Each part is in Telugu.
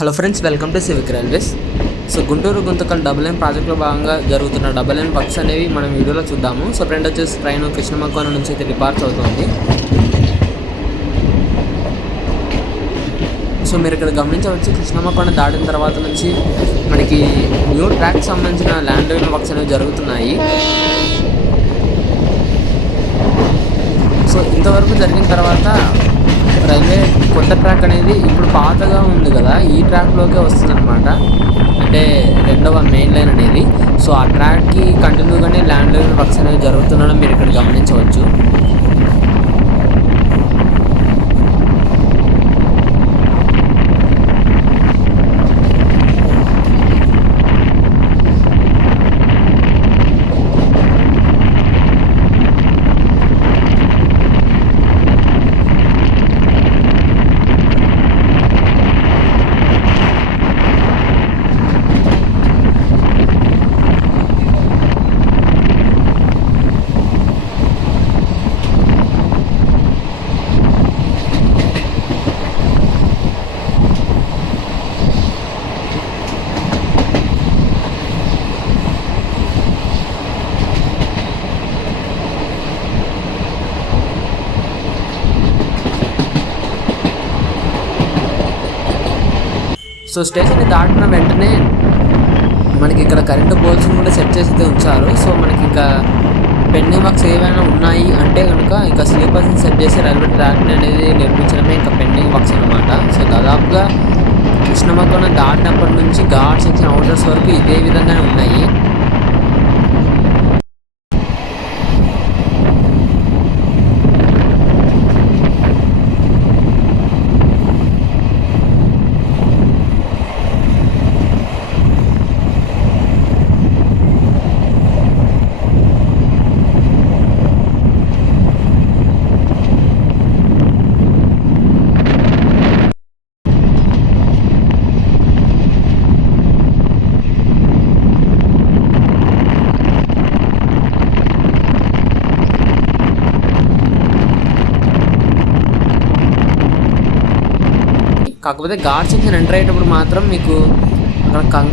Hello friends welcome to civic railways so Guntur Guntakal double line ప్రాజెక్టులో భాగంగా జరుగుతున్న డబుల్ లైన్ వర్క్స్ అనేవి మనం వీడియోలో చూద్దాము. సో ఫ్రెండ్ వచ్చేసి ట్రైన్ కృష్ణమకోన నుంచి అయితే డిపార్చ్ అవుతుంది. సో మీరు ఇక్కడ గమనించవచ్చు కృష్ణమ్మకొండ దాటిన తర్వాత నుంచి మనకి న్యూ ట్రాక్ సంబంధించిన ల్యాండ్ లైన్ వర్క్స్ అనేవి జరుగుతున్నాయి. సో ఇంతవరకు జరిగిన తర్వాత రైల్వే కొత్త ట్రాక్ అనేది ఇప్పుడు పాతగా ఉంది కదా ఈ ట్రాక్లోకే వస్తుందన్నమాట. అంటే రెండవ మెయిన్ లైన్ అనేది. సో ఆ ట్రాక్కి కంటిన్యూగానే ల్యాండ్ లైన్ వర్క్స్ అనేవి జరుగుతుండడం మీరు ఇక్కడ గమనించవచ్చు. సో స్టేషన్ దాటిన వెంటనే మనకి ఇక్కడ కరెంటు పోల్స్ కూడా సెట్ చేసి అయితే ఉంచారు. సో మనకి ఇంకా పెండింగ్ వర్క్స్ ఏవైనా ఉన్నాయి అంటే కనుక ఇంకా స్లీపర్స్ని సెట్ చేసి రైల్వే ట్రాక్ని అనేది నిర్మించడమే ఇంకా పెండింగ్ వర్క్స్ అనమాట సో దాదాపుగా కృష్ణమక్కన దాటినప్పటి నుంచి ఘాట్ సెక్షన్ అవుటర్స్ వరకు ఇదే విధంగానే ఉన్నాయి. కాకపోతే గార్డ్ సెక్షన్ ఎంటర్ అయ్యేటప్పుడు మాత్రం మీకు అక్కడ కం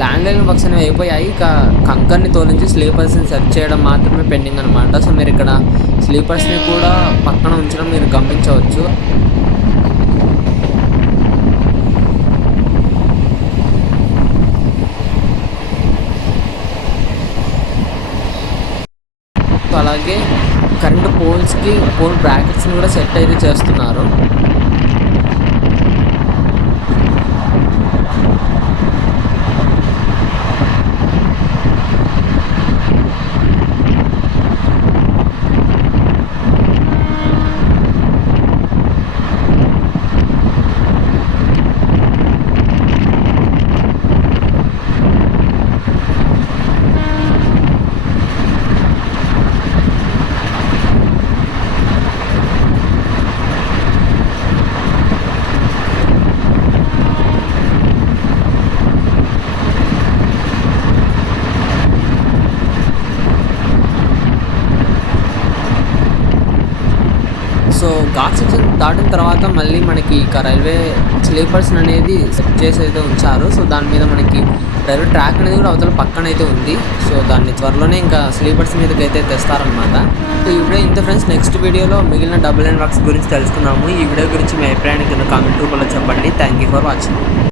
ల్యాండ్ లైన్ వర్క్స్ అనేవి అయిపోయాయి. ఇక కంకర్ని తోలించి స్లీపర్స్ని సెట్ చేయడం మాత్రమే పెండింగ్ అనమాట సో మీరు ఇక్కడ స్లీపర్స్ని కూడా పక్కన ఉంచడం మీరు గమనించవచ్చు. అలాగే కరెంట్ పోల్స్కి పోల్ బ్రాకెట్స్ని కూడా సెట్ అయితే చేస్తున్నారు సో ఘాట్ సెక్షన్ దాటిన తర్వాత మళ్ళీ మనకి ఇక రైల్వే స్లీపర్స్ అనేది సెట్ చేసి అయితే ఉంచారు. సో దాని మీద మనకి రైల్వే ట్రాక్ అనేది కూడా అవతల పక్కన అయితే ఉంది. సో దాన్ని త్వరలోనే ఇంకా స్లీపర్స్ మీదకి అయితే తెస్తారనమాట సో ఈ వీడియో ఇంత ఫ్రెండ్స్. నెక్స్ట్ వీడియోలో మిగిలిన డబుల్ అండ్ వర్క్స్ గురించి తెలుసుకున్నాము ఈ వీడియో గురించి మీ అభిప్రాయాన్ని కింద కామెంట్ రూపంలో చెప్పండి. Thank you for watching